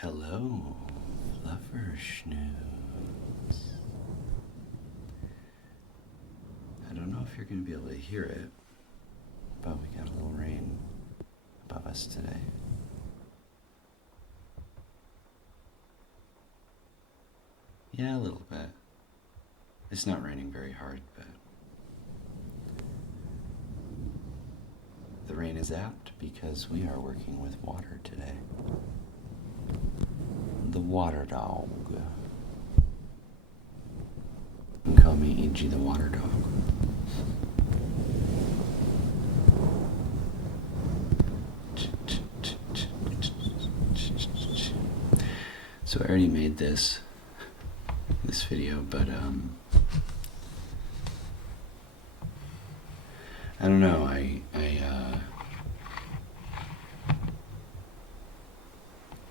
Hello, fluffer snooze. I don't know if you're going to be able to hear it, but we got a little rain above us today. Yeah, a little bit. It's not raining very hard, but the rain is apt because we are working with water today. The water dog. You can call me Egee the water dog. So I already made this video, but I don't know, I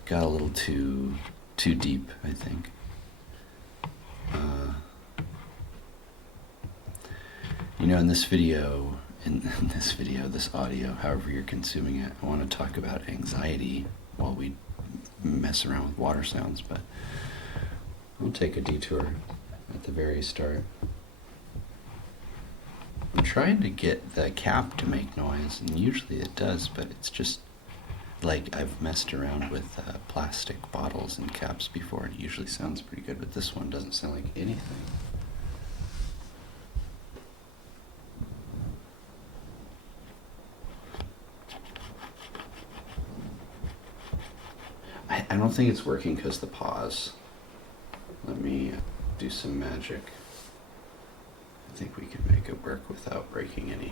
got a little too deep, I think. In this audio, however you're consuming it, I want to talk about anxiety while we mess around with water sounds, but we'll take a detour at the very start. I'm trying to get the cap to make noise, and usually it does, but it's just like I've messed around with plastic bottles and caps before, and it usually sounds pretty good, but this one doesn't sound like anything. I don't think it's working because the paws. Let me do some magic. I think we can make it work without breaking any.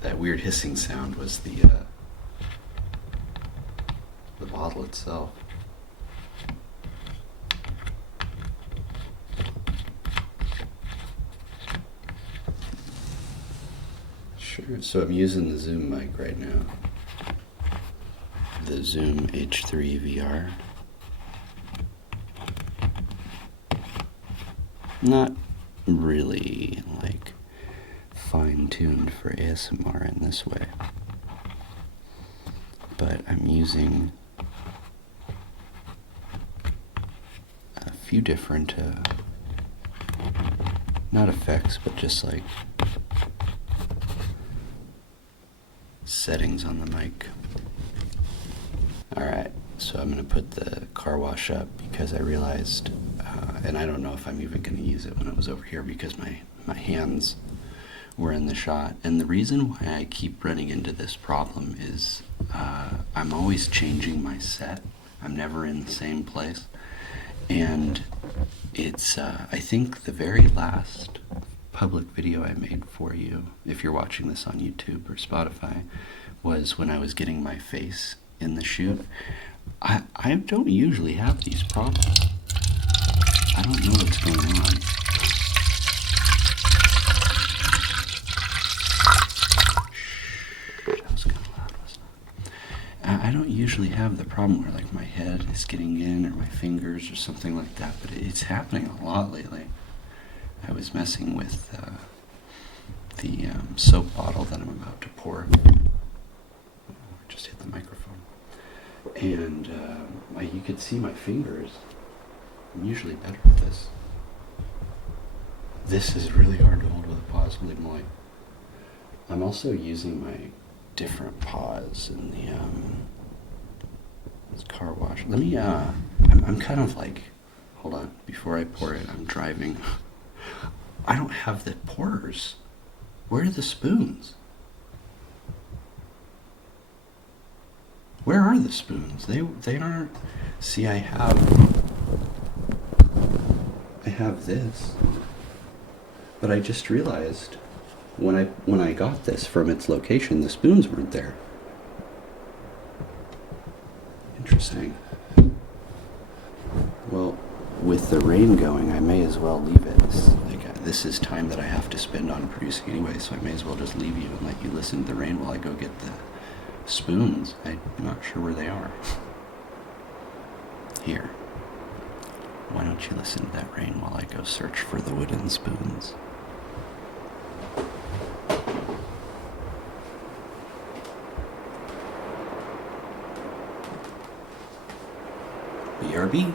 That weird hissing sound was the bottle itself. Sure. So I'm using the Zoom mic right now. The Zoom H3 VR. Not really like fine-tuned for ASMR in this way, but I'm using a few different not effects, but just like settings on the mic. Alright, so I'm going to put the car wash up because I realized, and I don't know if I'm even going to use it when it was over here because my hands were in the shot. And the reason why I keep running into this problem is I'm always changing my set. I'm never in the same place. And it's, I think the very last public video I made for you, if you're watching this on YouTube or Spotify, was when I was getting my face in the shoot. I don't usually have these problems. I don't know what's going on. That was kind of loud, wasn't it? I don't usually have the problem where like my head is getting in or my fingers or something like that, but it's happening a lot lately. I was messing with the soap bottle that I'm about to pour. Just hit the microphone. And you could see my fingers. I'm usually better at this. This is really hard to hold with a paws, holy moly. I'm also using my different paws in the car wash. Let me, I'm kind of like, hold on, before I pour it, I'm driving. I don't have the pourers. Where are the spoons? Where are the spoons? They aren't. See, I have this, but I just realized when I got this from its location, the spoons weren't there. Interesting. Well, with the rain going, I may as well leave it. This is time that I have to spend on producing anyway, so I may as well just leave you and let you listen to the rain while I go get the spoons. I'm not sure where they are. Here. Why don't you listen to that rain while I go search for the wooden spoons? BRB.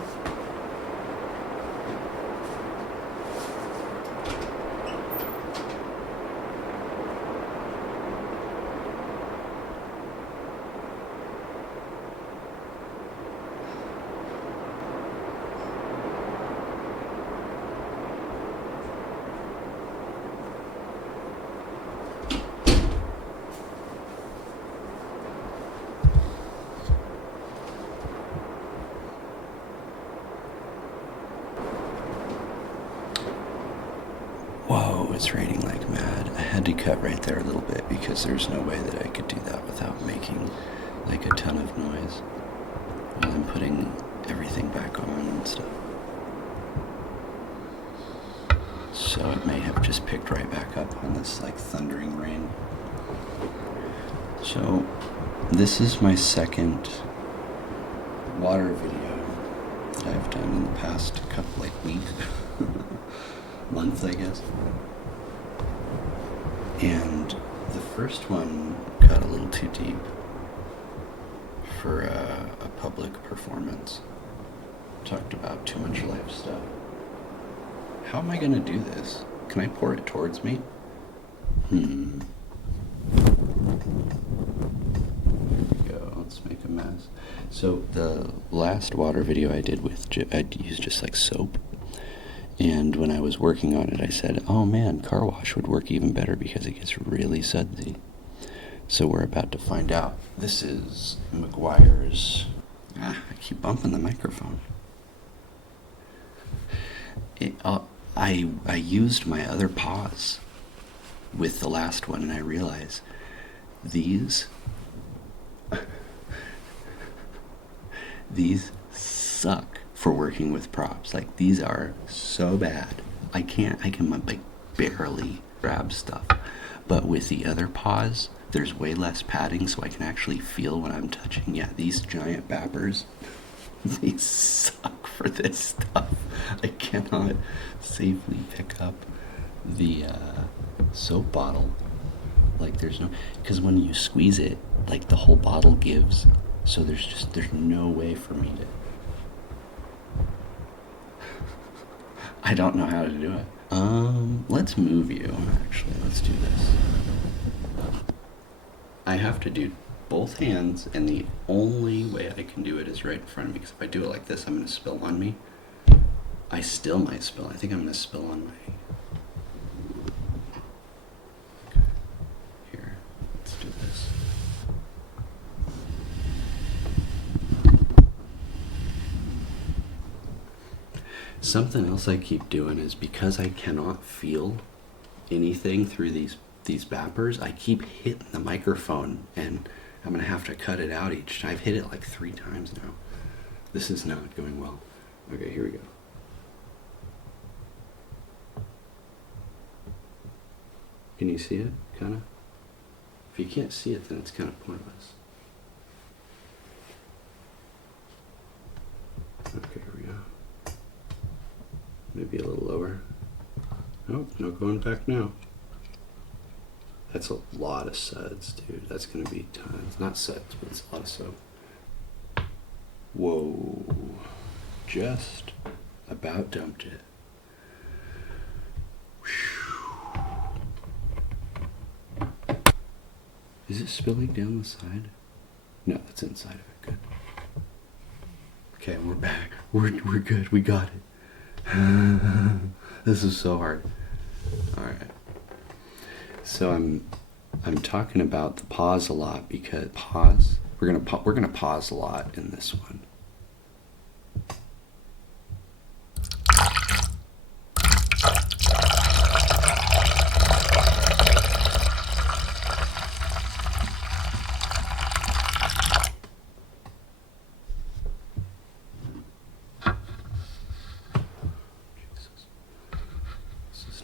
Whoa, it's raining like mad. I had to cut right there a little bit because there's no way that I could do that without making like a ton of noise while I'm putting everything back on and stuff. So it may have just picked right back up on this like thundering rain. So this is my second water video that I've done in the past couple like weeks. Month, I guess. And the first one got a little too deep for a public performance. Talked about too much life stuff. How am I gonna do this? Can I pour it towards me? Here we go. Let's make a mess. So the last water video I did with, I used just like soap. And when I was working on it, I said, oh man, car wash would work even better because it gets really sudsy. So we're about to find out. This is McGuire's. I keep bumping the microphone. I used my other paws with the last one, and I realized these suck for working with props. Like, these are so bad. I can like barely grab stuff. But with the other paws, there's way less padding, so I can actually feel when I'm touching. Yeah, these giant bappers, they suck for this stuff. I cannot safely pick up the soap bottle. Like, there's no, because when you squeeze it, like the whole bottle gives. So there's no way for me to. I don't know how to do it. Let's move you, actually. Let's do this. I have to do both hands, and the only way I can do it is right in front of me, because if I do it like this, I'm going to spill on me. I still might spill. I think I'm going to spill on my... Okay. Here, let's do this. Something else I keep doing is, because I cannot feel anything through these bappers, I keep hitting the microphone, and I'm going to have to cut it out each time. I've hit it like 3 times now. This is not going well. Okay, here we go. Can you see it, kind of? If you can't see it, then it's kind of pointless. Okay, here we go. Maybe a little lower. Nope, no going back now. That's a lot of suds, dude. That's gonna be tons. Not suds, but it's a lot of soap. Whoa. Just about dumped it. Whew. Is it spilling down the side? No, that's inside of it. Good. Okay, we're back. We're good. We got it. This is so hard. All right. So I'm talking about the pause a lot, because pause. We're gonna pause a lot in this one.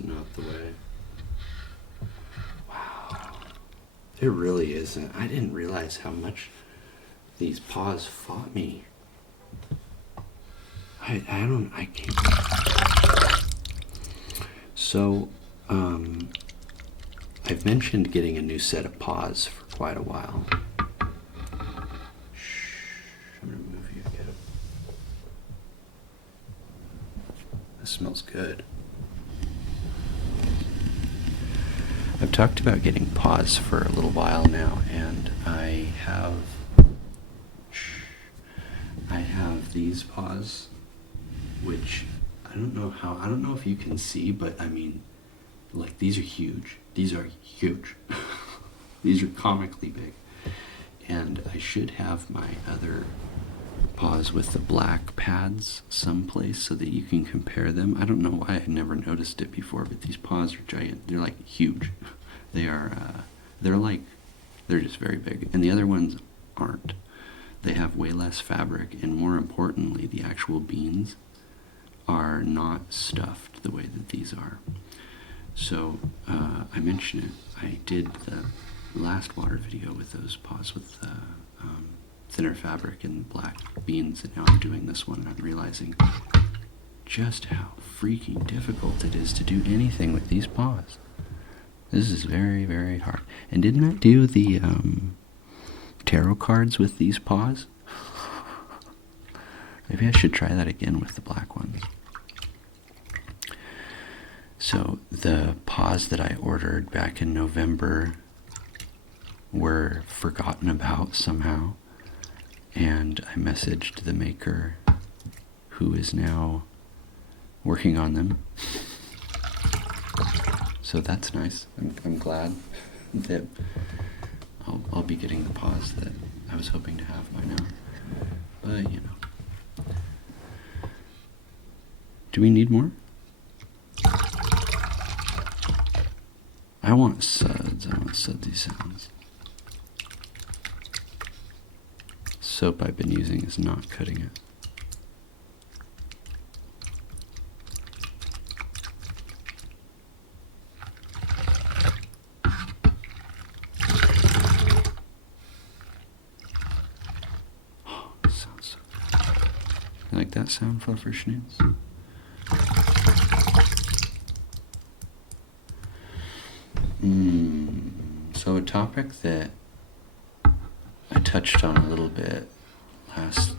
Not the way. Wow. It really isn't. I didn't realize how much these paws fought me. I can't. So, I've mentioned getting a new set of paws for quite a while. Shh. I'm gonna move you. Get up. This smells good. I've talked about getting paws for a little while now, and I have these paws, which I don't know if you can see, but I mean, like, these are huge. These are huge. These are comically big. And I should have my other paws with the black pads someplace so that you can compare them. I don't know why I never noticed it before, but these paws are giant. They're like huge. They're just very big. And the other ones aren't. They have way less fabric, and more importantly, the actual beans are not stuffed the way that these are. So I mentioned it. I did the last water video with those paws with thinner fabric and black beans, and now I'm doing this one, and I'm realizing just how freaking difficult it is to do anything with these paws. This is very, very hard. And didn't I do the tarot cards with these paws? Maybe I should try that again with the black ones. So the paws that I ordered back in November were forgotten about somehow, and I messaged the maker, who is now working on them. So that's nice. I'm glad that I'll be getting the paws that I was hoping to have by now. But, you know. Do we need more? I want suds. I want sudsy sounds. Soap I've been using is not cutting it. Oh, it sounds so good. You like that sound, Fluffer Schnoots? So a topic that I touched on a little bit last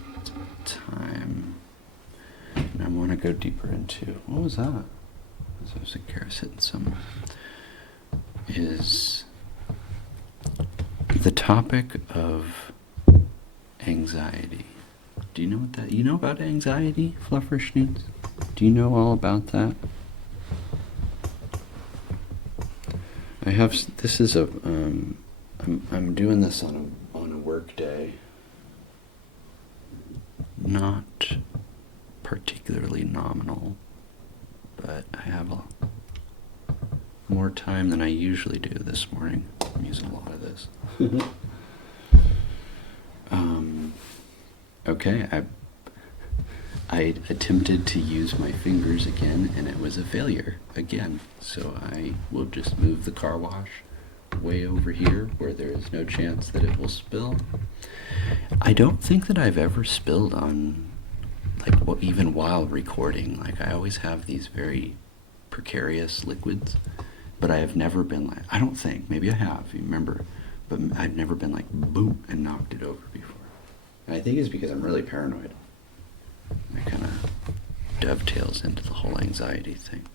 time, and I want to go deeper into. What was that? That was a Karis hitting some. Is the topic of anxiety. Do you know what that? You know about anxiety, Fluffer Schnoots? Do you know all about that? I have. This is a. I'm doing this on a work day. Not particularly nominal, but I have more time than I usually do this morning. I'm using a lot of this. Okay, I attempted to use my fingers again, and it was a failure again. So I will just move the car wash way over here where there is no chance that it will spill. I don't think that I've ever spilled on, like, well, even while recording. Like, I always have these very precarious liquids, but I have never been like, I don't think, maybe I have, you remember, but I've never been like, boom, and knocked it over before. And I think it's because I'm really paranoid. It kind of dovetails into the whole anxiety thing.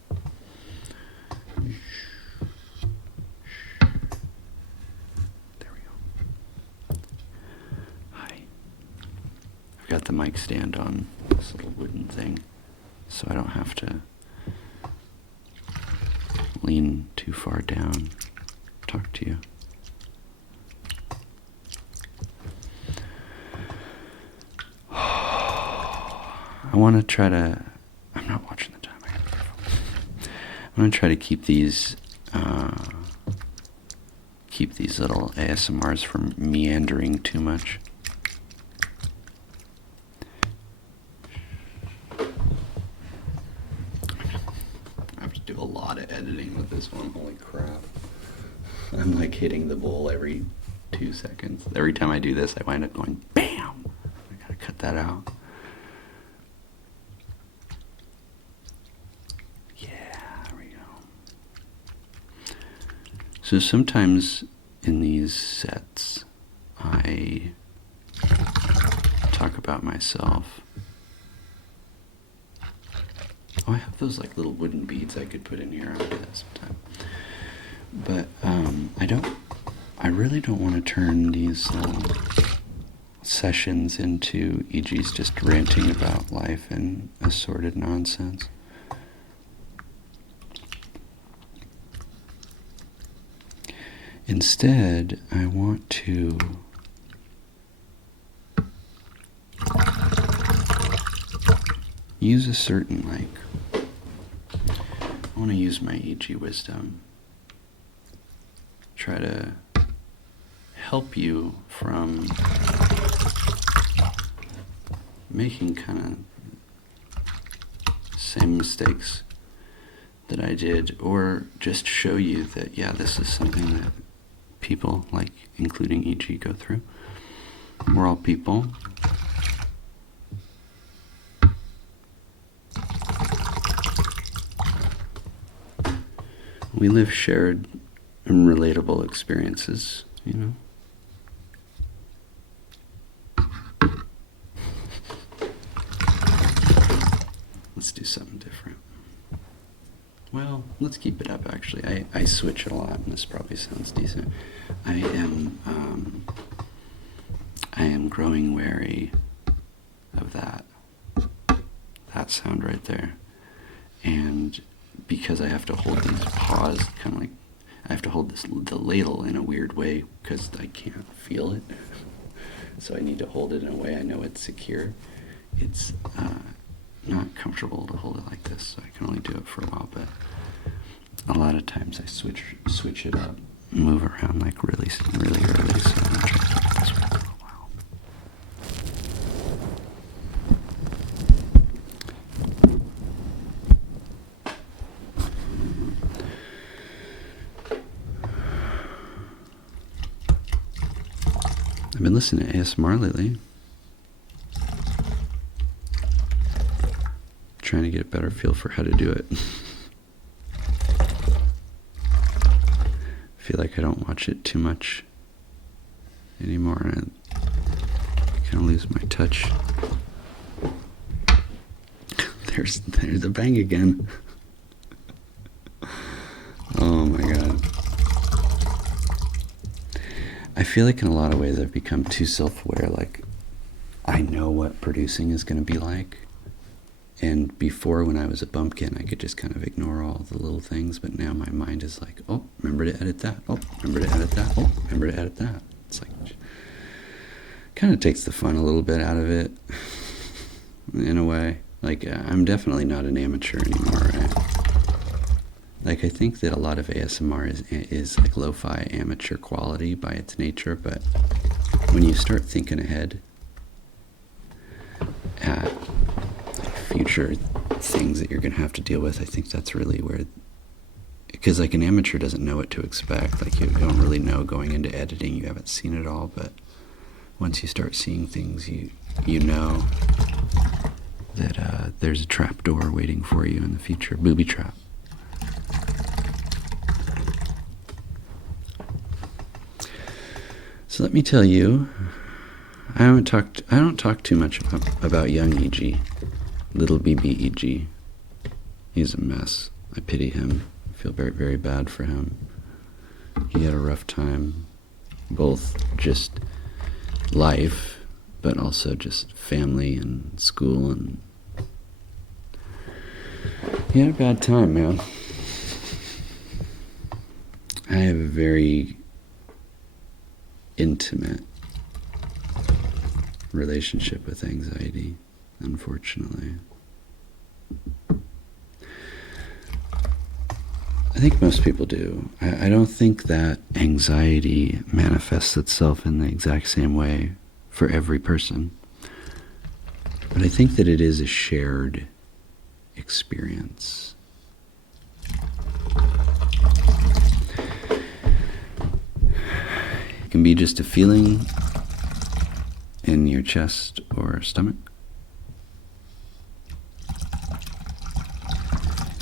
There we go. Hi. I've got the mic stand on this little wooden thing, so I don't have to lean too far down, talk to you. I want to try to, I'm not watching the time, I gotta be careful. I want to try to keep these little ASMRs from meandering too much. I have to do a lot of editing with this one, holy crap. I'm like hitting the bowl every 2 seconds. Every time I do this, I wind up going BAM! I gotta cut that out. So sometimes in these sets, I talk about myself Oh, I have those like little wooden beads I could put in here. I'll do that sometime. But I really don't want to turn these sessions into Egee's just ranting about life and assorted nonsense. Instead, I want to use a certain, I want to use my Egee wisdom. Try to help you from making kind of same mistakes that I did, or just show you that, yeah, this is something that people, like including Egee, go through. We're all people. We live shared and relatable experiences, you know? Let's do something different. Well, let's keep it up, actually. I switch it a lot, and this probably sounds decent. I am growing wary of that sound right there. And because I have to hold these paws, kind of like, I have to hold the ladle in a weird way because I can't feel it. So I need to hold it in a way I know it's secure. It's not comfortable to hold it like this, so I can only do it for a while, but a lot of times I switch it up, move around like really early, so I'm gonna try to do this one for a while. I've been listening to ASMR lately. Trying to get a better feel for how to do it. I feel like I don't watch it too much anymore, and I kind of lose my touch. There's the bang again. Oh my god. I feel like in a lot of ways I've become too self-aware. Like, I know what producing is going to be like. And before, when I was a bumpkin, I could just kind of ignore all the little things, but now my mind is like, oh, remember to edit that. Oh, remember to edit that. Oh, remember to edit that. It's like, kind of takes the fun a little bit out of it, in a way. Like, I'm definitely not an amateur anymore, right? Like, I think that a lot of ASMR is like lo-fi amateur quality by its nature, but when you start thinking ahead at future things that you're going to have to deal with, I think that's really where, because like an amateur doesn't know what to expect. Like, you don't really know going into editing, you haven't seen it all, but once you start seeing things, you know that there's a trap door waiting for you in the future, booby trap. So let me tell you, I don't talk too much about young Egee. Little BB Egee. He's a mess. I pity him. I feel very, very bad for him. He had a rough time, both just life, but also just family and school, and he had a bad time, man. I have a very intimate relationship with anxiety, unfortunately. I think most people do. I don't think that anxiety manifests itself in the exact same way for every person. But I think that it is a shared experience. It can be just a feeling in your chest or stomach.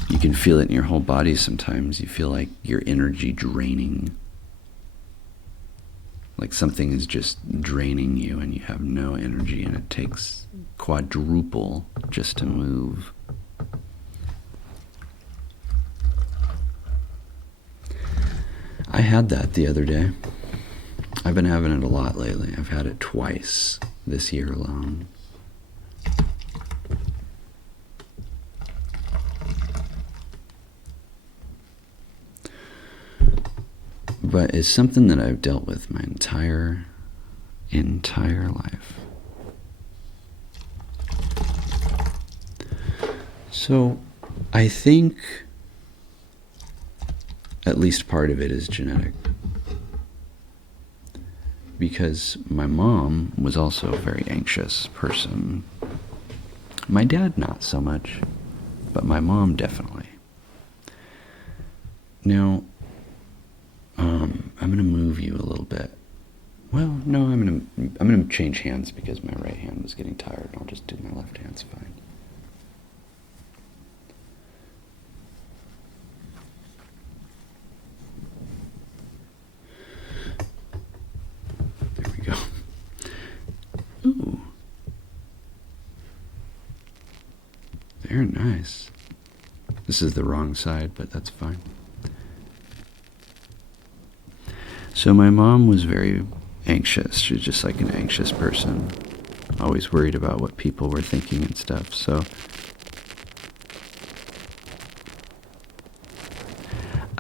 You can feel it in your whole body sometimes. You feel like your energy draining. Like something is just draining you and you have no energy, and it takes quadruple just to move. I had that the other day. I've been having it a lot lately. I've had it twice this year alone. But it's something that I've dealt with my entire life. So I think at least part of it is genetic. Because my mom was also a very anxious person. My dad, not so much, but my mom definitely. Now, I'm going to move you a little bit. Well, no, I'm going to change hands because my right hand was getting tired. I'll just do my left hand, it's fine. There we go. Ooh. Very nice. This is the wrong side, but that's fine. So my mom was very anxious. She was just like an anxious person. Always worried about what people were thinking and stuff. So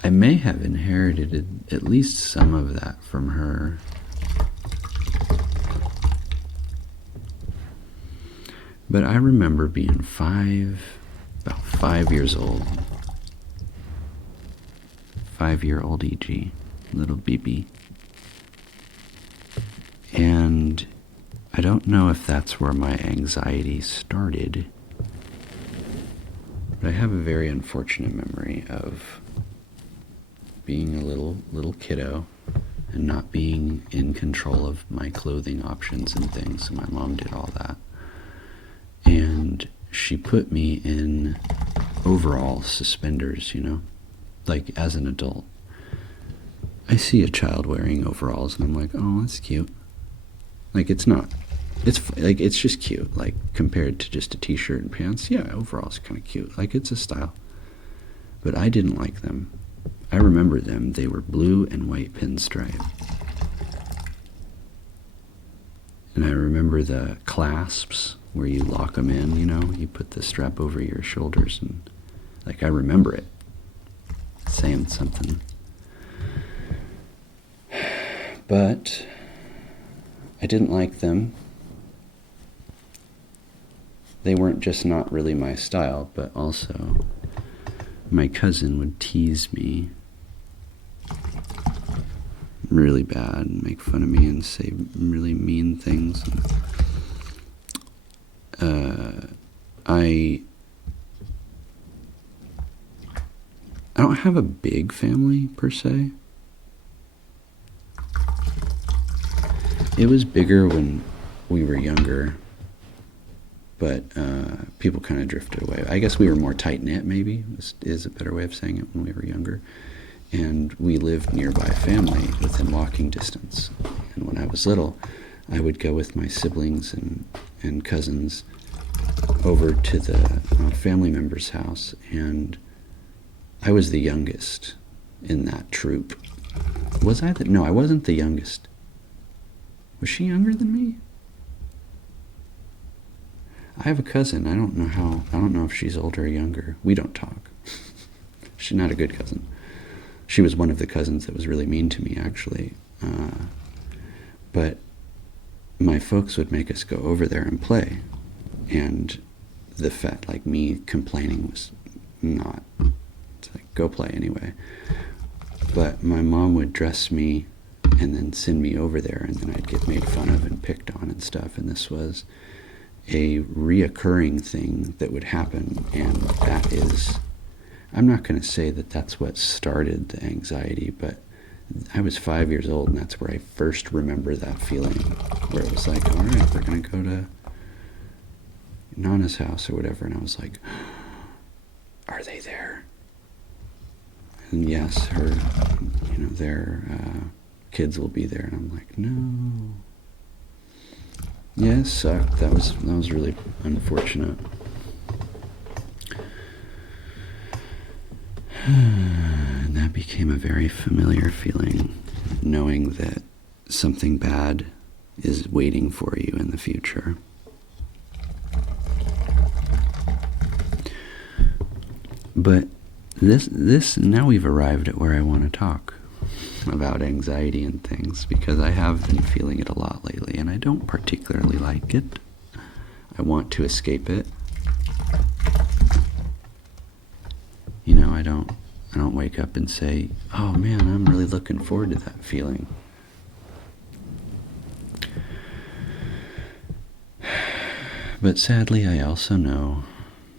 I may have inherited at least some of that from her. But I remember being about 5 years old. 5-year-old Egee, little BB. And I don't know if that's where my anxiety started, but I have a very unfortunate memory of being a little kiddo and not being in control of my clothing options and things. So my mom did all that. And she put me in overall suspenders, like as an adult. I see a child wearing overalls and I'm like, oh, that's cute. Like, it's not. It's just cute. Like, compared to just a t-shirt and pants, yeah, overalls kind of cute. Like, it's a style. But I didn't like them. I remember them. They were blue and white pinstripe. And I remember the clasps where you lock them in, you put the strap over your shoulders, and like, I remember it saying something. But I didn't like them. They weren't just not really my style, but also my cousin would tease me really bad and make fun of me and say really mean things. I don't have a big family per se. It was bigger when we were younger, but people kind of drifted away. I guess we were more tight-knit, maybe, is a better way of saying it, when we were younger. And we lived nearby family within walking distance. And when I was little, I would go with my siblings and cousins over to the family member's house, and I was the youngest in that troop. Was I? No, I wasn't the youngest. Was she younger than me? I have a cousin. I don't know if she's older or younger. We don't talk. She's not a good cousin. She was one of the cousins that was really mean to me, actually. But my folks would make us go over there and play. And the fact, like, me complaining was not, it's like, go play anyway. But my mom would dress me and then send me over there, and then I'd get made fun of and picked on and stuff. And this was a reoccurring thing that would happen, and that is, I'm not going to say that that's what started the anxiety, but I was 5 years old, and that's where I first remember that feeling, where it was like, all right, we're going to go to Nana's house or whatever, and I was like, are they there? And yes, their kids will be there, and I'm like, no. Yeah, it sucked. That was really unfortunate. And that became a very familiar feeling, knowing that something bad is waiting for you in the future. But this now we've arrived at where I want to talk about anxiety and things, because I have been feeling it a lot lately, and I don't particularly like it. I want to escape it. You know, I don't wake up and say, oh man, I'm really looking forward to that feeling. But sadly, I also know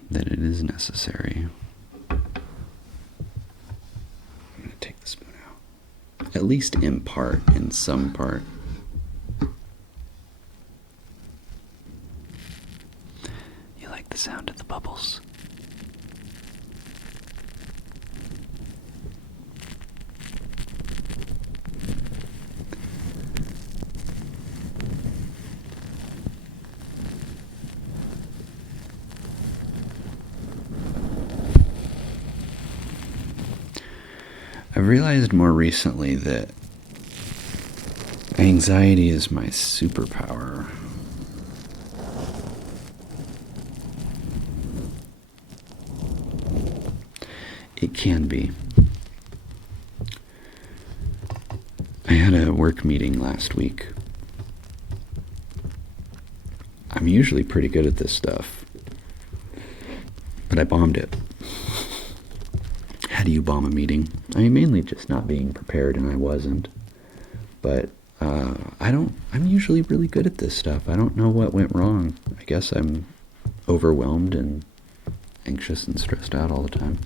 that it is necessary. I'm going to take the spoon out. At least in part, in some part. You like the sound of the bubbles? I've realized more recently that anxiety is my superpower. It can be. I had a work meeting last week. I'm usually pretty good at this stuff, but I bombed it. How do you bomb a meeting? I mean, mainly just not being prepared, and I wasn't. But I'm usually really good at this stuff. I don't know what went wrong. I guess I'm overwhelmed and anxious and stressed out all the time.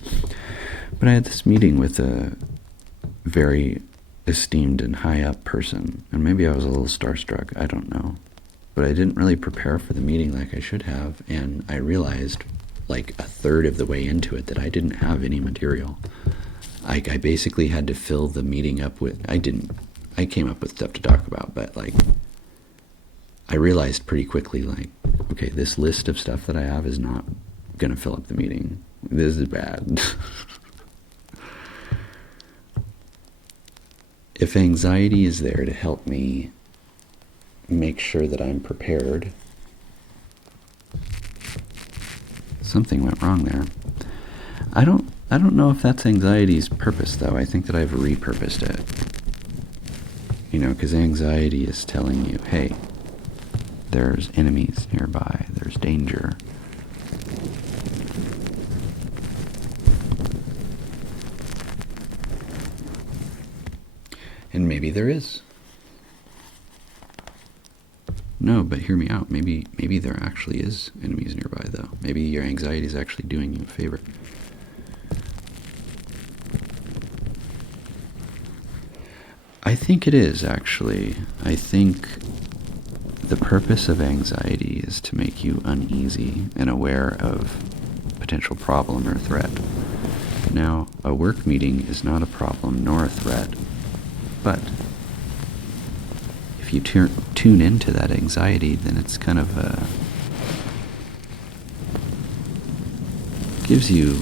But I had this meeting with a very esteemed and high up person, and maybe I was a little starstruck, I don't know. But I didn't really prepare for the meeting like I should have, and I realized like a third of the way into it that I didn't have any material. I basically had to fill the meeting up with, I came up with stuff to talk about, but like, I realized pretty quickly, like, okay, this list of stuff that I have is not gonna fill up the meeting. This is bad. If anxiety is there to help me make sure that I'm prepared, something went wrong there. I don't know if that's anxiety's purpose, though. I think that I've repurposed it. You know, because anxiety is telling you, hey, there's enemies nearby, there's danger. And maybe there is. No, but hear me out. Maybe there actually is enemies nearby, though. Maybe your anxiety is actually doing you a favor. I think it is, actually. I think the purpose of anxiety is to make you uneasy and aware of potential problem or threat. Now, a work meeting is not a problem nor a threat, but if you tune into that anxiety, then it's kind of gives you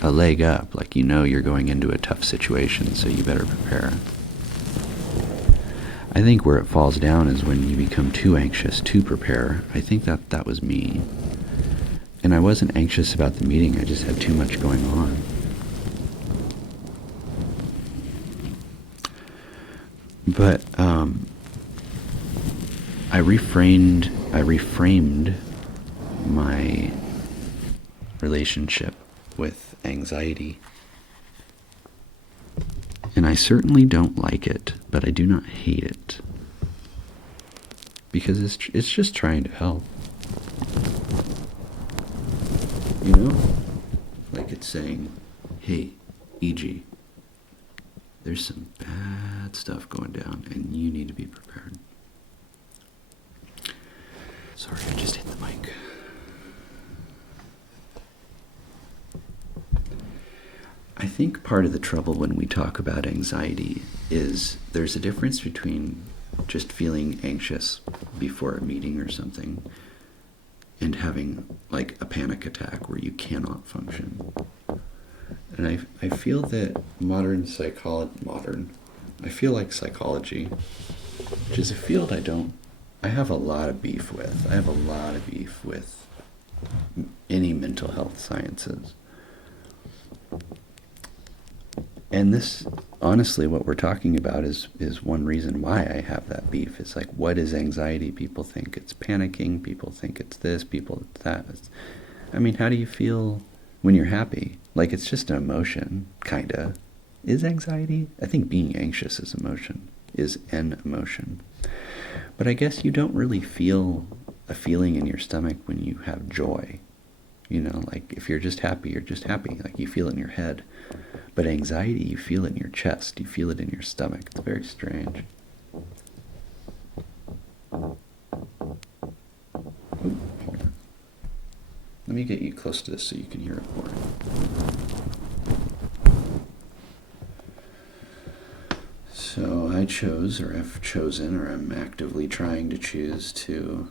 a leg up, like you know you're going into a tough situation, so you better prepare. I think where it falls down is when you become too anxious to prepare. I think that was me. And I wasn't anxious about the meeting, I just had too much going on. But I reframed my relationship with anxiety. And I certainly don't like it, but I do not hate it. Because it's just trying to help. You know? Like it's saying, hey, Egee, there's some bad stuff going down and you need to be prepared. Sorry, I just hit the mic. I think part of the trouble when we talk about anxiety is there's a difference between just feeling anxious before a meeting or something and having like a panic attack where you cannot function. And I feel that I feel like psychology, which is a field I have a lot of beef with. I have a lot of beef with any mental health sciences. And this, honestly, what we're talking about is one reason why I have that beef. It's like, what is anxiety? People think it's panicking. People think it's this. People it's that. I mean, how do you feel when you're happy? Like, it's just an emotion, kinda. Is anxiety? I think being anxious is an emotion. But I guess you don't really feel a feeling in your stomach when you have joy. You know, like if you're just happy, you're just happy. Like you feel it in your head. But anxiety, you feel it in your chest. You feel it in your stomach. It's very strange. Ooh, hold on. Let me get you close to this so you can hear it more. So I chose, or I've chosen, or I'm actively trying to choose to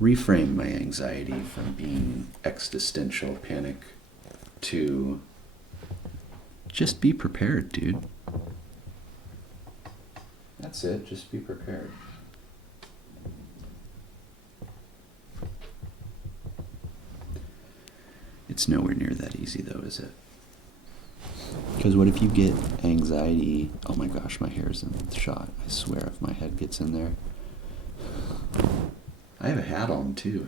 reframe my anxiety from being existential panic to just be prepared, dude. That's it, just be prepared. It's nowhere near that easy though, is it? Because what if you get anxiety? Oh my gosh, my hair's in the shot. I swear if my head gets in there. I have a hat on too.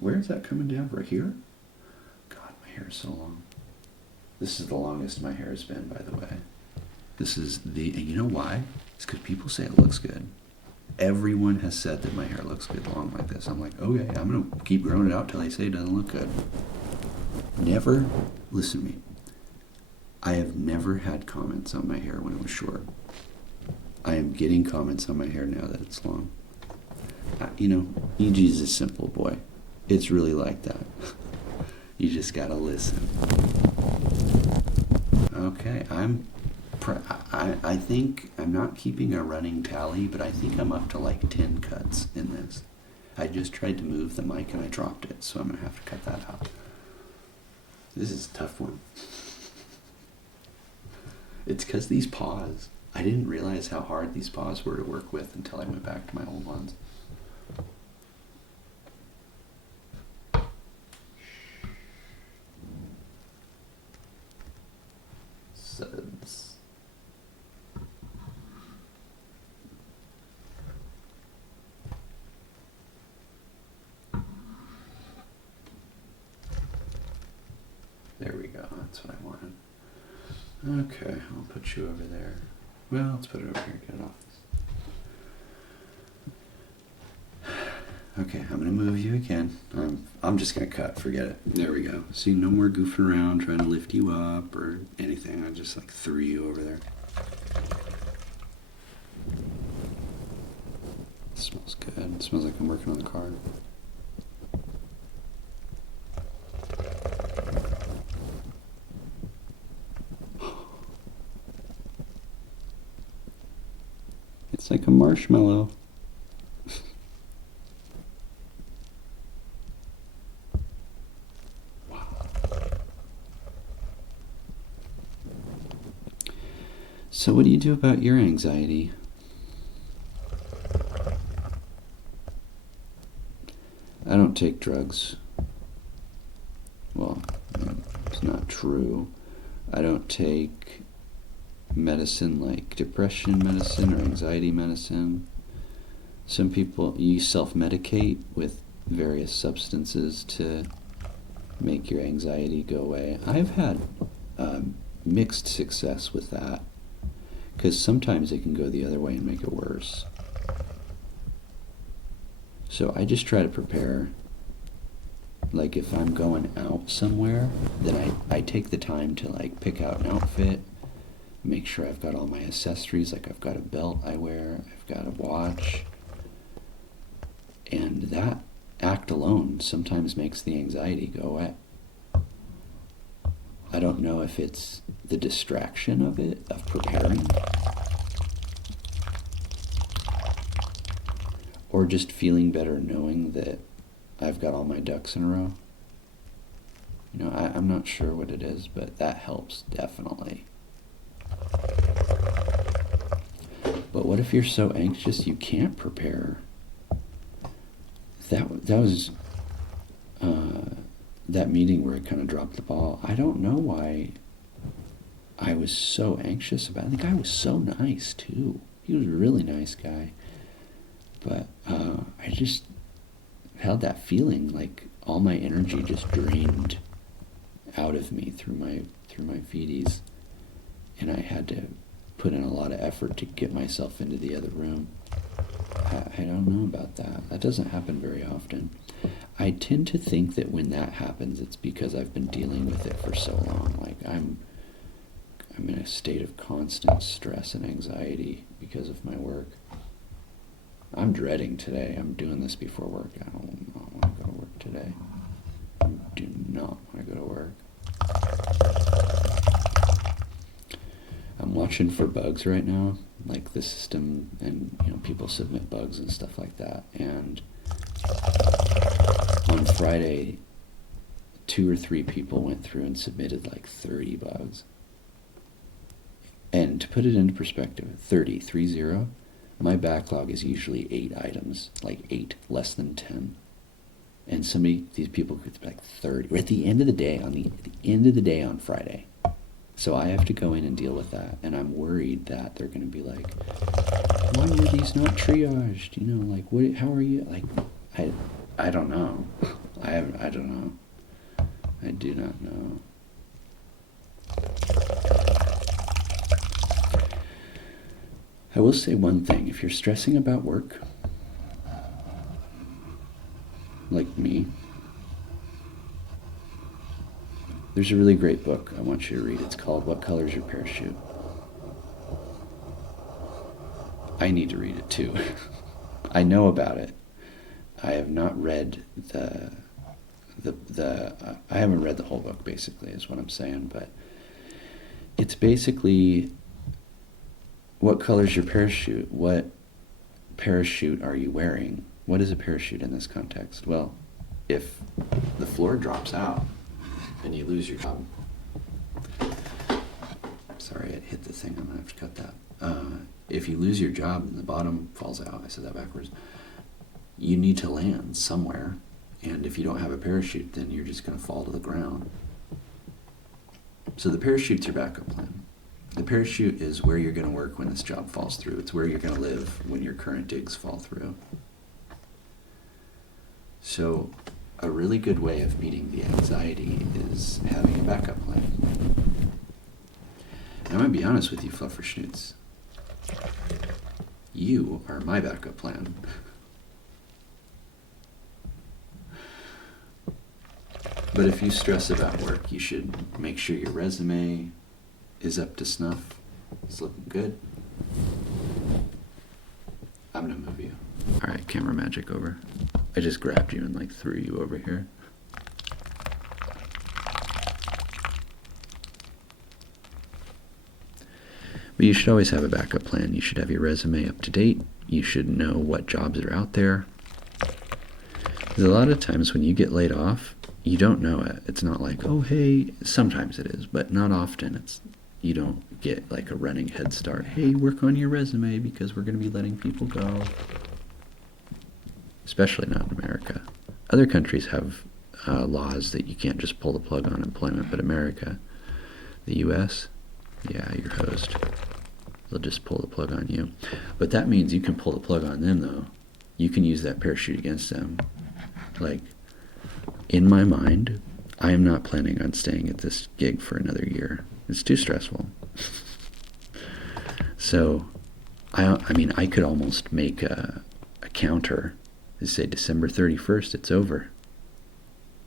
Where is that coming down? Right here? God, my hair is so long. This is the longest my hair has been, by the way. And you know why? It's because people say it looks good. Everyone has said that my hair looks good long like this. I'm like, okay, I'm going to keep growing it out till they say it doesn't look good. Listen to me. I have never had comments on my hair when it was short. I am getting comments on my hair now that it's long. Egee's a simple boy. It's really like that. You just gotta listen. Okay, I think I'm not keeping a running tally, but I think I'm up to like 10 cuts in this. I just tried to move the mic and I dropped it, so I'm gonna have to cut that out. This is a tough one. It's because these paws, I didn't realize how hard these paws were to work with until I went back to my old ones. Suds. There we go, that's what I wanted. Okay, I'll put you over there. Well, let's put it over here, get it off. Okay, I'm gonna move you again. I'm just gonna cut, forget it. There we go. See, no more goofing around trying to lift you up or anything. I just like threw you over there. It smells good. It smells like I'm working on the car. It's like a marshmallow. So what do you do about your anxiety? I don't take drugs. Well, it's not true. I don't take medicine like depression medicine or anxiety medicine. Some people, you self-medicate with various substances to make your anxiety go away. I've had mixed success with that. Because sometimes it can go the other way and make it worse. So I just try to prepare. Like if I'm going out somewhere, then I take the time to like pick out an outfit, make sure I've got all my accessories, like I've got a belt I wear, I've got a watch. And that act alone sometimes makes the anxiety go away. I don't know if it's the distraction of it, of preparing, or just feeling better knowing that I've got all my ducks in a row. I'm not sure what it is, but that helps definitely. But what if you're so anxious you can't prepare? That was that meeting where I kind of dropped the ball. I don't know why I was so anxious about it. The guy was so nice too. He was a really nice guy. But I just held that feeling like all my energy just drained out of me through my feeties, and I had to put in a lot of effort to get myself into the other room. I don't know about that. That doesn't happen very often. I tend to think that when that happens, it's because I've been dealing with it for so long. Like I'm in a state of constant stress and anxiety because of my work. I'm dreading today. I'm doing this before work. I don't want to go to work today. I do not want to go to work. I'm watching for bugs right now, like the system, and people submit bugs and stuff like that. And on Friday, 2 or 3 people went through and submitted like 30 bugs. And to put it into perspective, 30, my backlog is usually 8 items, like 8, less than 10. And these people could be like 30. We're at the end of the day, on Friday. So I have to go in and deal with that. And I'm worried that they're going to be like, why were these not triaged? Like, what? How are you? Like, I don't know. I don't know. I do not know. I will say one thing. If you're stressing about work, like me, there's a really great book I want you to read. It's called What Color is Your Parachute? I need to read it too. I know about it. I have not read I haven't read the whole book, basically, is what I'm saying, but it's basically, what color is your parachute? What parachute are you wearing? What is a parachute in this context? Well, if the floor drops out and you lose your job, sorry, it hit the thing, I'm gonna have to cut that. If you lose your job and the bottom falls out, I said that backwards, you need to land somewhere, and if you don't have a parachute, then you're just gonna fall to the ground. So the parachute's your backup plan. The parachute is where you're gonna work when this job falls through. It's where you're gonna live when your current digs fall through. So a really good way of meeting the anxiety is having a backup plan. And I'm gonna be honest with you, Flufferschnoots. You are my backup plan. But if you stress about work, you should make sure your resume is up to snuff. It's looking good. I'm gonna move you. All right, camera magic over. I just grabbed you and like threw you over here. But you should always have a backup plan. You should have your resume up to date. You should know what jobs are out there. Because a lot of times when you get laid off, you don't know it. It's not like, oh, hey, sometimes it is, but not often. You don't get like a running head start. Hey, work on your resume because we're going to be letting people go. Especially not in America. Other countries have laws that you can't just pull the plug on employment, but America, the U.S., yeah, you're hosed. They'll just pull the plug on you. But that means you can pull the plug on them, though. You can use that parachute against them. Like, in my mind, I am not planning on staying at this gig for another year. It's too stressful. So, I mean, I could almost make a counter and say December 31st, it's over.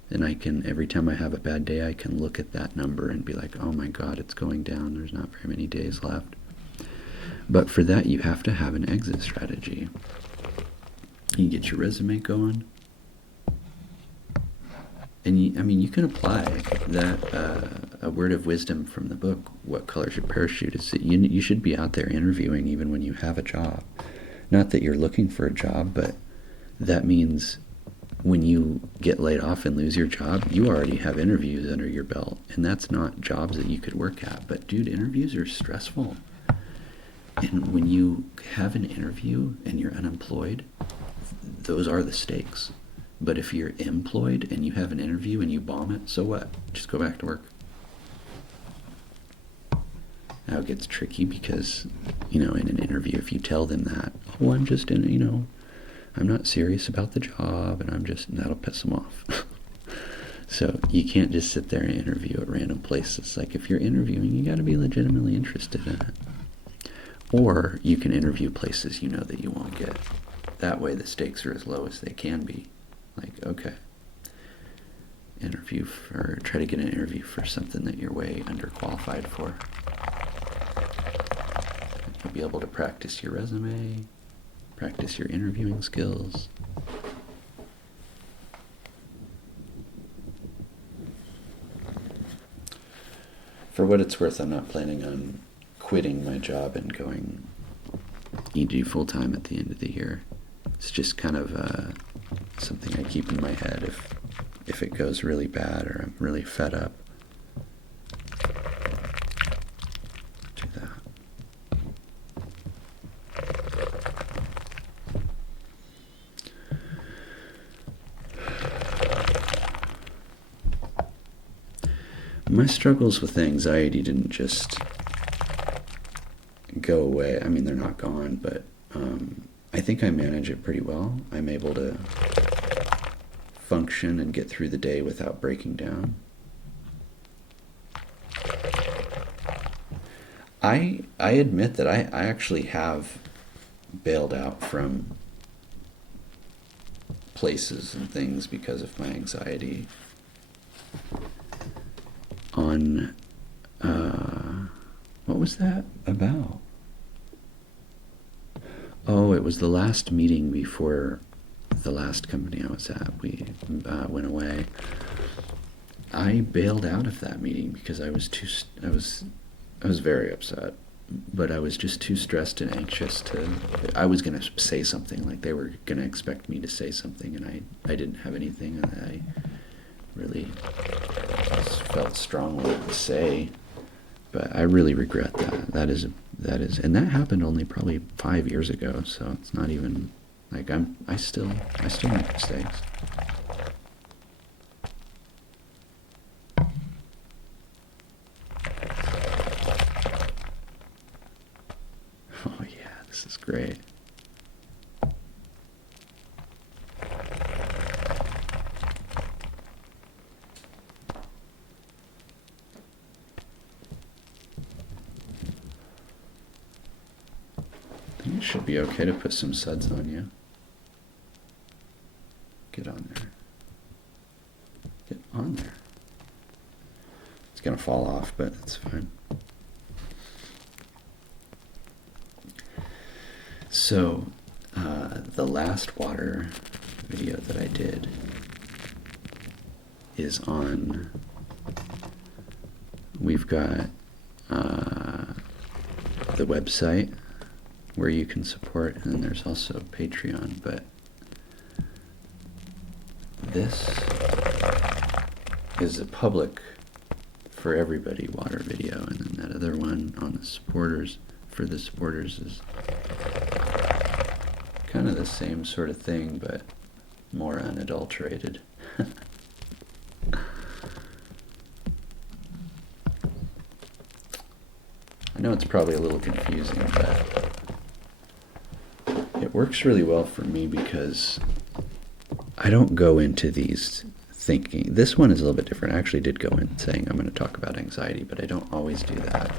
And I can, every time I have a bad day, I can look at that number and be like, oh my God, it's going down. There's not very many days left. But for that, you have to have an exit strategy. You get your resume going. And you can apply that, a word of wisdom from the book, What Color's Your Parachute, is that you should be out there interviewing even when you have a job. Not that you're looking for a job, but That means when you get laid off and lose your job, you already have interviews under your belt, and that's not jobs that you could work at. But dude, interviews are stressful. And when you have an interview and you're unemployed, those are the stakes. But if you're employed and you have an interview and you bomb it, so what? Just go back to work. Now it gets tricky because, in an interview, if you tell them that, oh, I'm just I'm not serious about the job, and that'll piss them off. So you can't just sit there and interview at random places. Like, if you're interviewing, you got to be legitimately interested in it. Or you can interview places you know that you won't get. That way the stakes are as low as they can be. Like, okay, try to get an interview for something that you're way underqualified for. You'll be able to practice your resume, practice your interviewing skills. For what it's worth, I'm not planning on quitting my job and going Egee full-time at the end of the year. It's just kind of something I keep in my head if it goes really bad or I'm really fed up. Do that. My struggles with anxiety didn't just go away. I mean, they're not gone, but I think I manage it pretty well. I'm able to function and get through the day without breaking down. I admit that I actually have bailed out from places and things because of my anxiety. On what was that about? Oh, it was the last meeting before the last company I was at. We went away. I bailed out of that meeting because I was very upset, but I was just too stressed and anxious I was going to say something, like they were going to expect me to say something, and I didn't have anything, and I really felt strongly to say, but I really regret that. That is, and that happened only probably 5 years ago, so it's not even, like, I still make mistakes. Oh yeah, this is great. I think it should be okay to put some suds on you. Get on there. Get on there. It's gonna fall off, but it's fine. So, the last water video that I did is on, we've got the website where you can support, and then there's also Patreon, but this is a public for everybody water video, and then that other one on the supporters, for the supporters, is kind of the same sort of thing, but more unadulterated. I know it's probably a little confusing, but it works really well for me because I don't go into these thinking. This one is a little bit different. I actually did go in saying I'm going to talk about anxiety, but I don't always do that.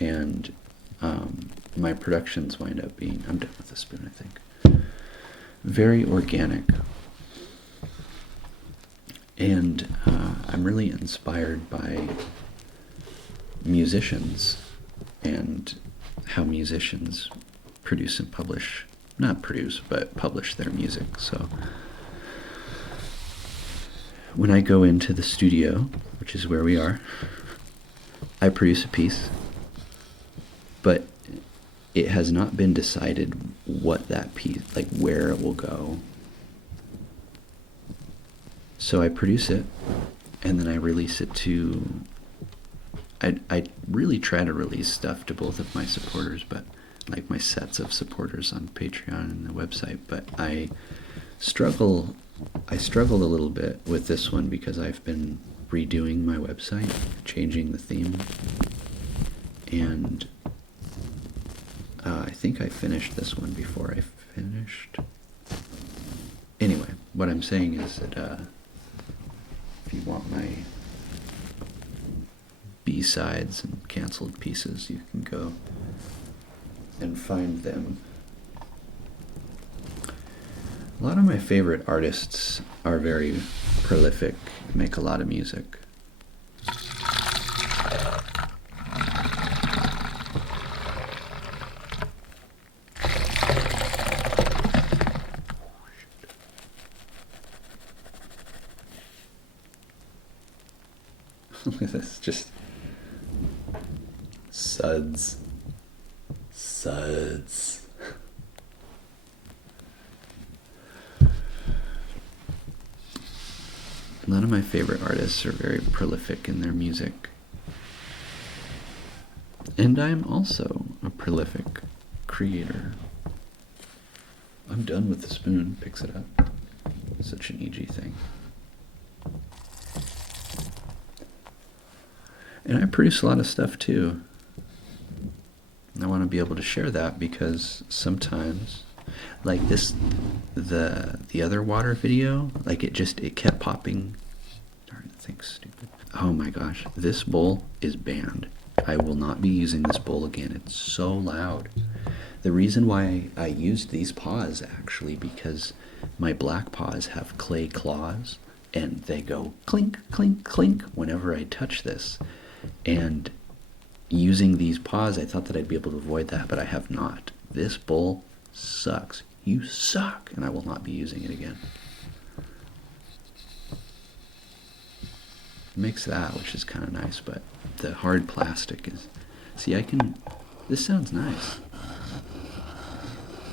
And my productions wind up being, I'm done with the spoon, I think, very organic. And I'm really inspired by musicians and how musicians produce and publish, not produce, but publish their music. So when I go into the studio, which is where we are, I produce a piece, but it has not been decided what that piece, like where it will go. So I produce it, and then I release it to, I really try to release stuff to both of my supporters, but like my sets of supporters on Patreon and the website, but I struggled a little bit with this one because I've been redoing my website, changing the theme, and I think I finished this one before I finished. Anyway, what I'm saying is that if you want my B-sides and canceled pieces, you can go and find them. A lot of my favorite artists are very prolific, make a lot of music. Look at this, just suds. Suds. A lot of my favorite artists are very prolific in their music. And I'm also a prolific creator. I'm done with the spoon, picks it up. Such an Egee thing. And I produce a lot of stuff too. I want to be able to share that because sometimes, like this, the other water video, like it kept popping. Darn, the thing's stupid. Oh my gosh, this bowl is banned. I will not be using this bowl again. It's so loud. The reason why I used these paws actually because my black paws have clay claws and they go clink, clink, clink whenever I touch this. And using these paws, I thought that I'd be able to avoid that, but I have not. This bowl sucks. You suck, and I will not be using it again. It makes that, which is kind of nice, but the hard plastic is... See, this sounds nice.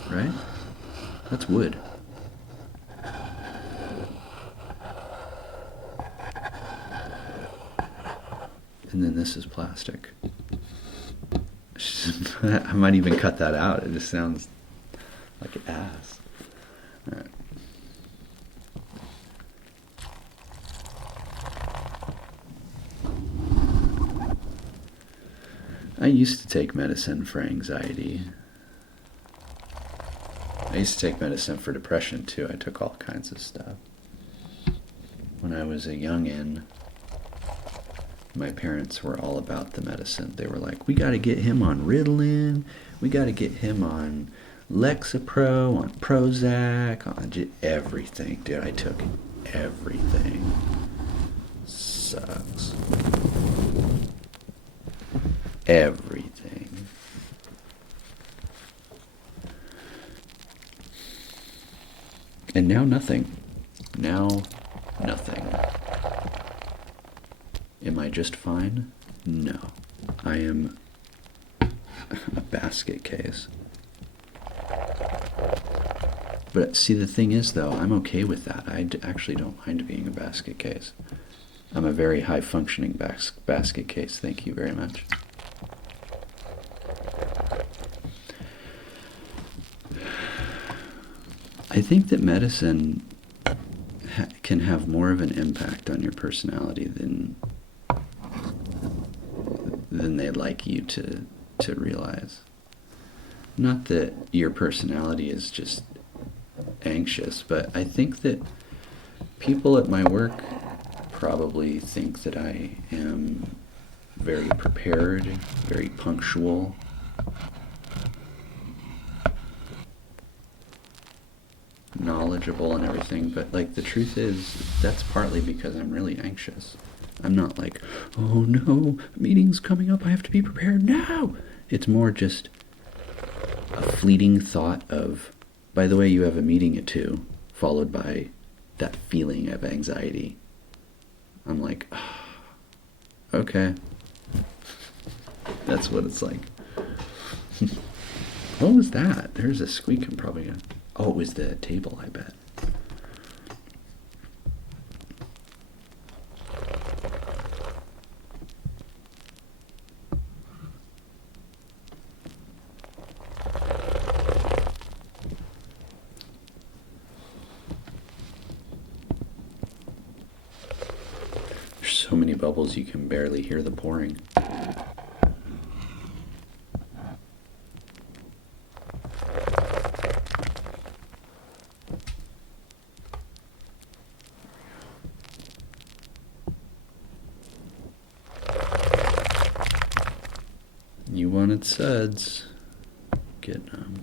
Right? That's wood. And then this is plastic. I might even cut that out. It just sounds like ass. All right. I used to take medicine for anxiety. I used to take medicine for depression too. I took all kinds of stuff. When I was a youngin', my parents were all about the medicine. They were like, we got to get him on Ritalin. We got to get him on Lexapro, on Prozac, on everything. Dude, I took everything. Sucks. Everything. And now nothing. Now nothing. Am I just fine? No. I am a basket case. But see, the thing is, though, I'm okay with that. I actually don't mind being a basket case. I'm a very high-functioning basket case. Thank you very much. I think that medicine can have more of an impact on your personality than they'd like you to realize. Not that your personality is just anxious, but I think that people at my work probably think that I am very prepared, very punctual. Knowledgeable and everything, but like the truth is that's partly because I'm really anxious. I'm not like, oh no, meeting's coming up, I have to be prepared now. It's more just a fleeting thought of, by the way, you have a meeting at 2, followed by that feeling of anxiety. I'm like, oh, okay. That's what it's like. What was that? There's a squeak. I'm probably gonna. Oh, it was the table, I bet. There's so many bubbles you can barely hear the pouring. You wanted suds. Get them.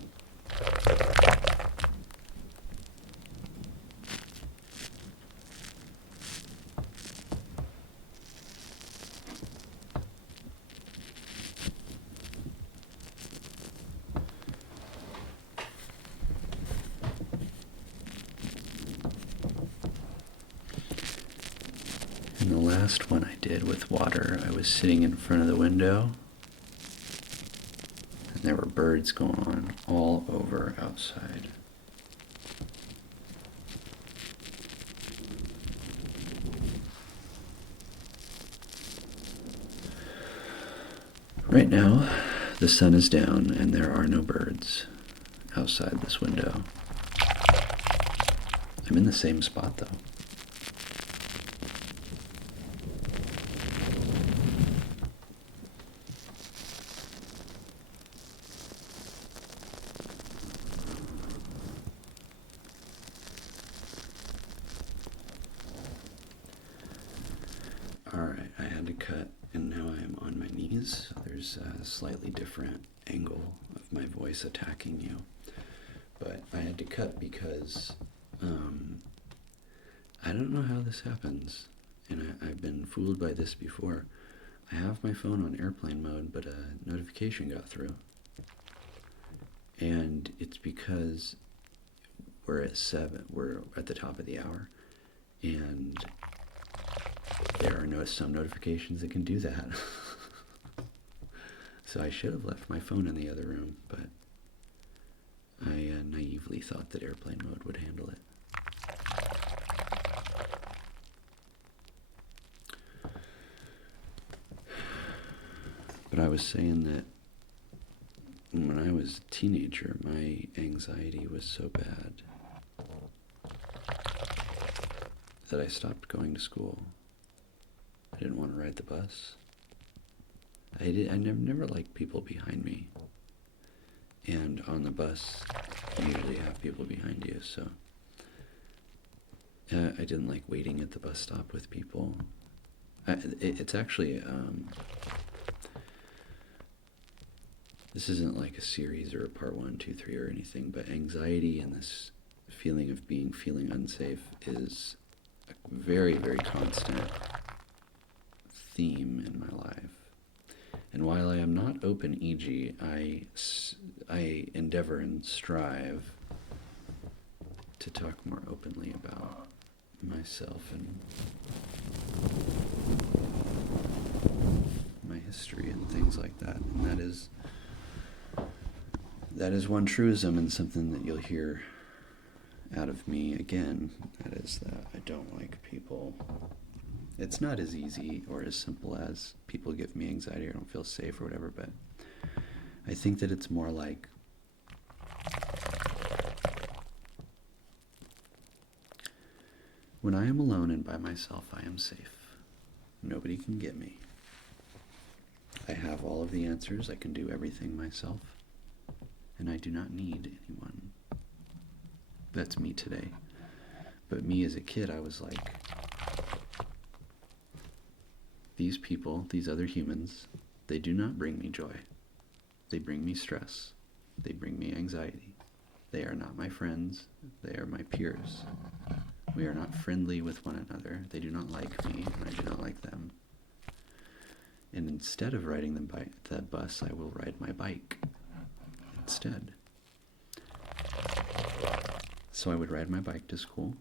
And the last one I did with water, I was sitting in front of the window, and there were birds going on all over outside. Right now, the sun is down and there are no birds outside this window. I'm in the same spot though. Alright, I had to cut, and now I am on my knees. So there's a slightly different angle of my voice attacking you. But I had to cut because I don't know how this happens. And I've been fooled by this before. I have my phone on airplane mode, but a notification got through. And it's because we're at 7, we're at the top of the hour, and there are some notifications that can do that. So I should have left my phone in the other room, but I naively thought that airplane mode would handle it. But I was saying that when I was a teenager, my anxiety was so bad that I stopped going to school. I didn't want to ride the bus. I never liked people behind me. And on the bus, you usually have people behind you, so I didn't like waiting at the bus stop with people. It's actually, this isn't like a series or a part 1, 2, 3 or anything, but anxiety and this feeling of feeling unsafe is a very, very constant theme in my life. And while I am not open Egee, I endeavor and strive to talk more openly about myself and my history and things like that. And that is one truism and something that you'll hear out of me again. That is that I don't like people. It's not as easy or as simple as people give me anxiety or don't feel safe or whatever, but I think that it's more like when I am alone and by myself, I am safe. Nobody can get me. I have all of the answers. I can do everything myself. And I do not need anyone. That's me today. But me as a kid, I was like, these people, these other humans, they do not bring me joy. They bring me stress. They bring me anxiety. They are not my friends. They are my peers. We are not friendly with one another. They do not like me, and I do not like them. And instead of riding the bus, I will ride my bike instead. So I would ride my bike to school,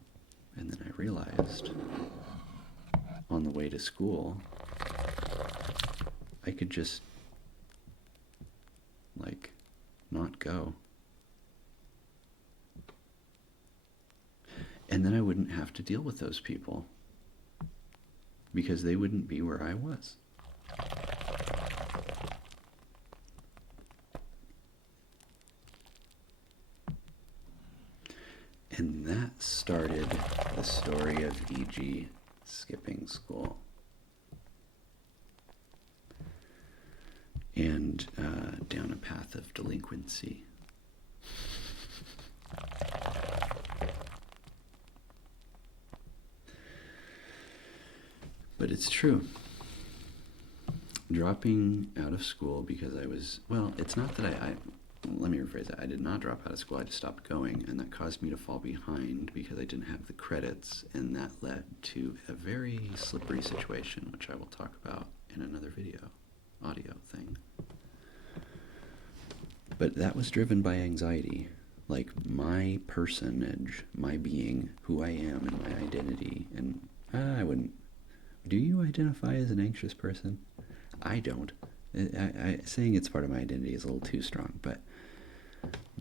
and then I realized on the way to school, I could just, like, not go. And then I wouldn't have to deal with those people because they wouldn't be where I was. And that started the story of Egee skipping school. And down a path of delinquency. But it's true. Dropping out of school because I was, well, it's not that let me rephrase that. I did not drop out of school. I just stopped going, and that caused me to fall behind because I didn't have the credits, and that led to a very slippery situation, which I will talk about in another audio thing. But that was driven by anxiety. Like my personage, my being, who I am, and my identity, and I wouldn't. Do you identify as an anxious person? I don't. Saying it's part of my identity is a little too strong, but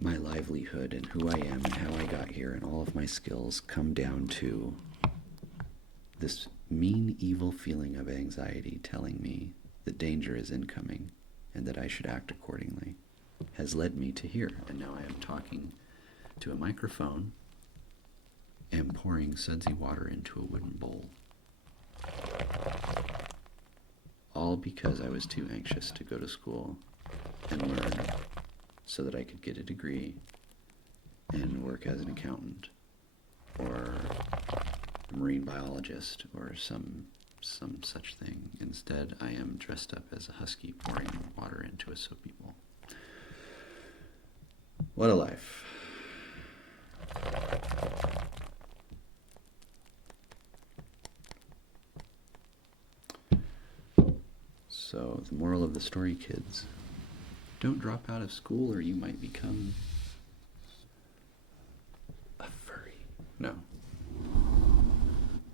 my livelihood and who I am and how I got here and all of my skills come down to this mean, evil feeling of anxiety telling me that danger is incoming and that I should act accordingly has led me to here. And now I am talking to a microphone and pouring sudsy water into a wooden bowl. All because I was too anxious to go to school and learn so that I could get a degree and work as an accountant or a marine biologist or some such thing. Instead, I am dressed up as a husky pouring water into a soapy bowl. What a life. So, the moral of the story, kids, don't drop out of school or you might become a furry. No.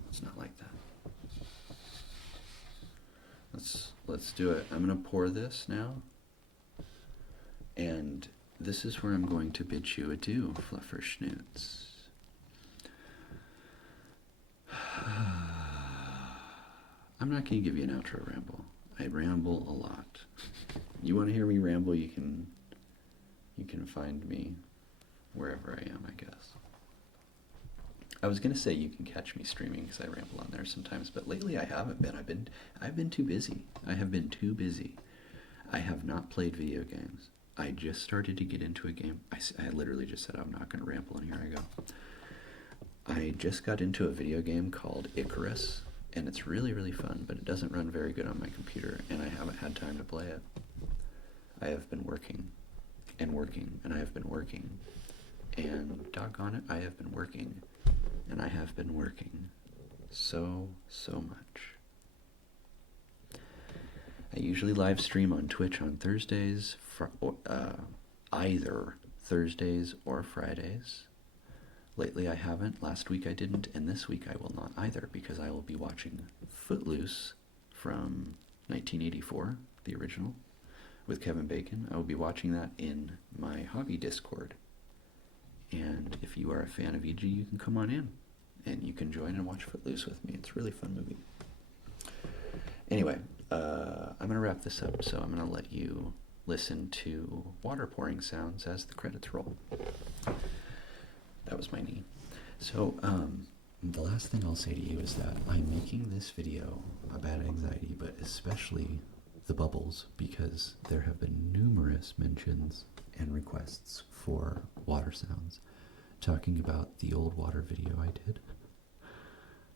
It's not like that. Let's do it. I'm going to pour this now. And this is where I'm going to bid you adieu, fluffer schnoots. I'm not going to give you an outro ramble. I ramble a lot. You want to hear me ramble, you can find me wherever I am, I guess. I was gonna say you can catch me streaming because I ramble on there sometimes, but lately I haven't been. I've been too busy. I have been too busy. I have not played video games. I just started to get into a game. I literally just said I'm not gonna ramble, and here I go. I just got into a video game called Icarus. And it's really, really fun, but it doesn't run very good on my computer, and I haven't had time to play it. I have been working, and working, and I have been working, and doggone it, I have been working, and I have been working so much. I usually live stream on Twitch on Thursdays, either Thursdays or Fridays. Lately I haven't, last week I didn't, and this week I will not either, because I will be watching Footloose from 1984, the original, with Kevin Bacon. I will be watching that in my hobby Discord. And if you are a fan of Egee, you can come on in, and you can join and watch Footloose with me. It's a really fun movie. Anyway, I'm going to wrap this up, so I'm going to let you listen to water pouring sounds as the credits roll. That was my knee. So, the last thing I'll say to you is that I'm making this video about anxiety, but especially the bubbles, because there have been numerous mentions and requests for water sounds, talking about the old water video I did.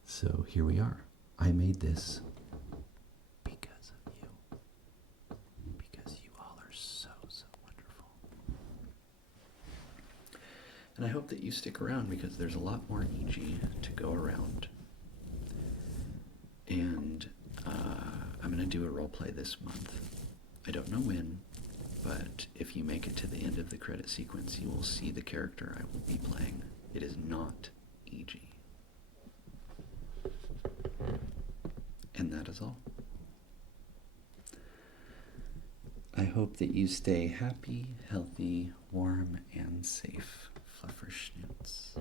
So here we are. I made this because of you. Because you all are so wonderful. And I hope that you stick around because there's a lot more Egee to go around. And I'm going to do a roleplay this month. I don't know when, but if you make it to the end of the credit sequence, you will see the character I will be playing. It is not Egee. And that is all. I hope that you stay happy, healthy, warm, and safe, Fluffer Schnoots.